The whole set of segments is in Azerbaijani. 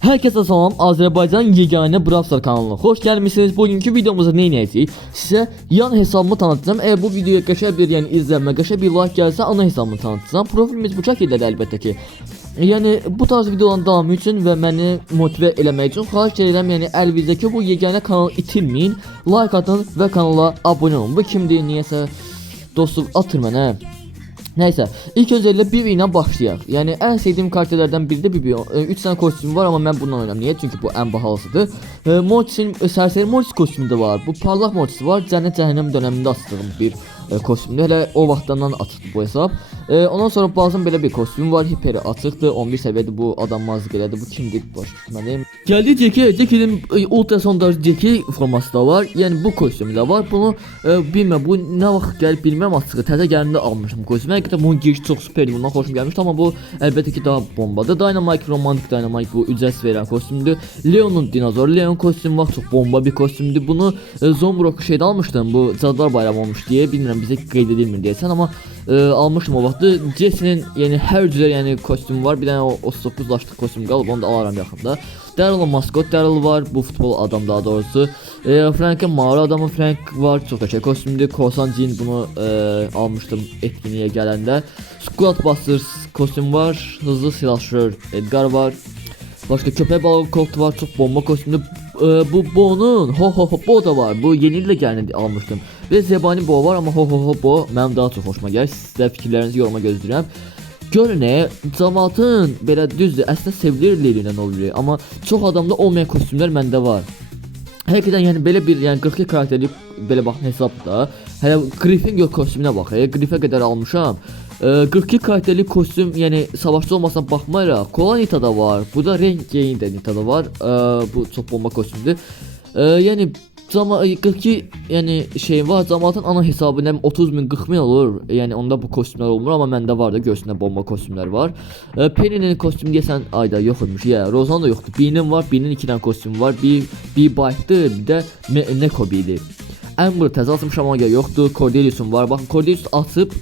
Herkese salam, Azərbaycan yeganə Brawl Stars kanalına xoş gəlmisiniz. Bugünkü videomuzda nə edəcəyik? Sizə yan hesabımı tanıtacağım. Əgər bu videoya qəşəng bir izlənmə, qəşəng bir like gəlsə, ana hesabımı tanıtacağım. Profilimiz bu şəkildədir əlbəttə ki. Yəni bu tarz videoların davamı üçün və məni motivə eləmək üçün xahiş edirəm, yəni əlinizdəki bu yeganə kanalı itirməyin. Like atın və kanala abunə olun. Bu kimdir? Niyəsə dostluq atır mənə. Neyse, ilk öncelikle Bibi ile başlayaq. Yani en sevdiğim karakterlerden biri de Bibi. 3 tane kostüm var ama ben bundan oynayam. Niye? Çünkü bu en pahalısıdır. Mortis'in serseri Mortis kostümü de var. Bu parlak Mortis var. Cennet Cehennem döneminde asıldığım bir kostümdür. Hele o vaxtdan açıqdı bu hesab. Ondan sonra bazım belə bir kostüm var. Hiperi açıqdır. 11 səviyyədir. Bu adammazlıq elədi. Bu kimdir? Baş tutmalıyım. Geldi Jackie. Jackie'nin ultrasondaj Jackie forması da var. Yani bu kostümü de var. Bunu bilmem bu ne vaxt gəlib bilmem açığı. Təzə gəlində almışım kostümü. Həqiqətən bunun girişi çox süperdi. Bundan xoşum gəlmişdi ama bu əlbəttə ki daha bombadır. Dynamite, Romantic Dynamite bu ücretsiz veren kostümdür. Leon'un dinozor. Leon kostümü var. Çox bomba bir kostümdür. Bunu Zombrock'u şeydə almışdım. Bu Cadılar Bayramı olmuş diye. Bilmirəm bizə qeyd edilmir deyəsən ama almışım o vaxtı. Jesse'nin yani hər cürə yəni kostümü var. Bir dənə o 39 laşlıq kostüm qalıb. Onu da alaram yaxında. Daryl'ın maskot Daryl var. Bu futbol adam daha doğrusu. Frank'ın mağara adamı Frank var. Çok da kostümdür. Korsan Jean bunu almıştım etkinliğe gələndə. Squad Busters kostüm var. Hızlı silahşör Edgar var. Başka köpek balığı Colt var. Çok bomba kostümlü. Bu Bo'nun Bo da var. Bu yeni ile gələni almıştım. Ve Zebani Bo var ama Bo mənim daha çox xoşuma gəlir. Sizə fikirlərinizi yoruma gözləyirəm. Görün cəmaatın belə düzdür, əslində sevilirliyindən olur amma çox adamda olmayan kostümlər məndə var. Həqiqətən yəni belə bir yəni 42 karakterlik belə baxın hesabda. Hələ Griffin gör kostümünə bax. Griff'e qədər almışam. 42 karakterlik kostüm yəni savaşçı olmasına baxmayaraq Kolanita da var. Bu da Rengain də Nita da var. Bu çox bomba kostümdür. Yəni 42 yani şey var, cəmaatın ana hesabı nə 30.000 40.000 olur. Yəni onda bu kostümlər olmur amma məndə var da göğsündə bomba kostümlər var. Penny'nin kostümü desən ayda yox olmuş ya. Rozan da yoxdur. B'nin var. B'nin 2 dənə kostümü var. Bir Bite'dır, bir də Nekobi'dir. Amber təzə atmışam ama yoxdur. Cordelius'un var. Baxın Cordelius açıb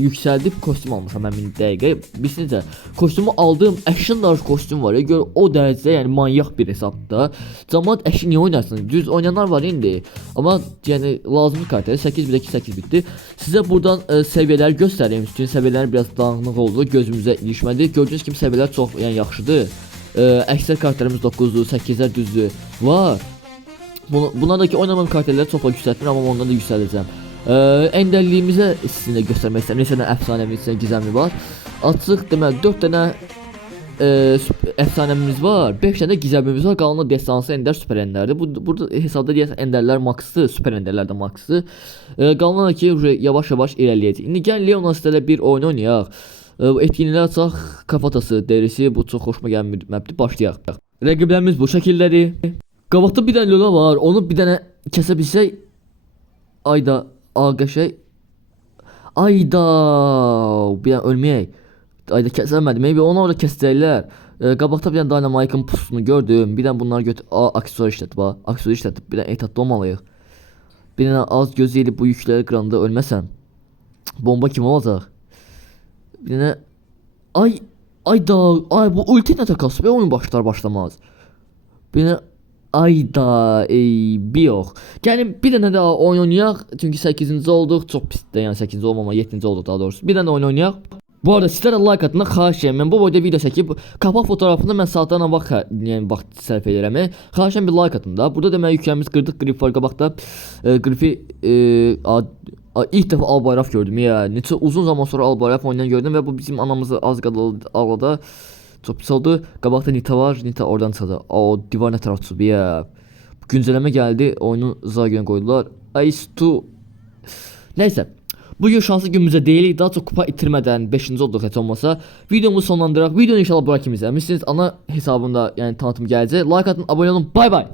yüksəldib kostüm almışam mən 1000 dəqiqə. Bilsiniz kostümü aldığım Ashen Large kostüm var ya. Gör o dərəcədə yəni manyak bir hesabda. Cəmaət Ashen niyə oynarsınız? Düz oynayanlar var indi. Amma yəni lazımlı karakter 8-1-2 8 bitdi. Sizə buradan səviyyələri göstəreyim. Çünki səviyyələr biraz dağınıq oldu. Gözümüzə ilişmədi. Gördüyünüz kimi səviyyələr çox yəni yaxşıdır. Əksər karakterimiz 9-dur, 8-lər düzdür. Var. Bunlardaki oynamam karakterləri çoxla yüksəltmir amma ondan da yüksəldəcəm. Əndəlliyimizə sizinlə göstərmək istəyirəm. Neçə əfsanəmiz, neçə gizəmli var. Açıq deməli 4 dənə əfsanəmiz var, 5 dənə gizəmimiz var. Qalanı destansı ender süper enderdir. Burada hesabda deyəsən enderlər maksdır, süper enderlər də maksdır. Qalanı ki yavaş-yavaş irəliləyəcək. İndi gəlin Leon'la sizlə bir oyun oynayaq. Etkinliklər açaq, kafatası dərisi bu çox xoşuma gəlmədi. Başlayaq. Rəqiblərimiz bu şəkildədir. Qabaqda bir dənə Lola var, onu bir dənə kəsə bilsək. Ayda, qəşəng. Ayda, bir dənə ölməyək. Ayda kəsəmədim, onu orada kəsəcəklər. Qabaqda bir dənə Dynamite'ın pusunu gördüm. Bir dənə bunları götür, aksesuar işlətib, aksesuar işlətib. Bir dənə ehtiyatlı olmalıyıq. Bir dənə az göz yeyilib bu yükləri qıranda ölməsəm. Bomba kim olacaq? Bir dənə, ayda, bu ulti nə takası və oyun başlamaz. Bir dənə, ayda bir yox. Gəlin bir dənə daha oyun oynayaq. Çünki 8-ci olduq. Çox pisdir. Yəni 8-ci olmama 7-ci olduq daha doğrusu. Bir dənə oyun oynayaq. Bu arada sizlərə like atın, xahiş edirəm. Mən bu boyda video çəkib kapak fotoğrafında mən saatlarla vaxt sərf edirəm. Xahiş edirəm bir like atın da. Burada deməli yüklərimiz qırdıq. Grif var qabaqda. Grifi ilk dəfə Albayraf gördüm ya. Neçə uzun zaman sonra Albayraf oynayan gördüm və bu bizim anamızı az qadar ağlada. Çok pis oldu. Qabaqda Nita var. Nita oradan çıxacaq. O divar nə tərəf çıxıb ya. Güncələmə gəldi. Oyunu Zagen qoydular. Ice2. Nəysə. Bugün şanslı günümüzə deyilik. Daha çox kupa itirmədən 5-ci olduq heç olmasa. Videomuzu sonlandıraq. Videonu inşallah bura kimi izləmişsiniz. Ana hesabında yəni tanıtım gələcək. Like atın, abunə olun. Bay bay.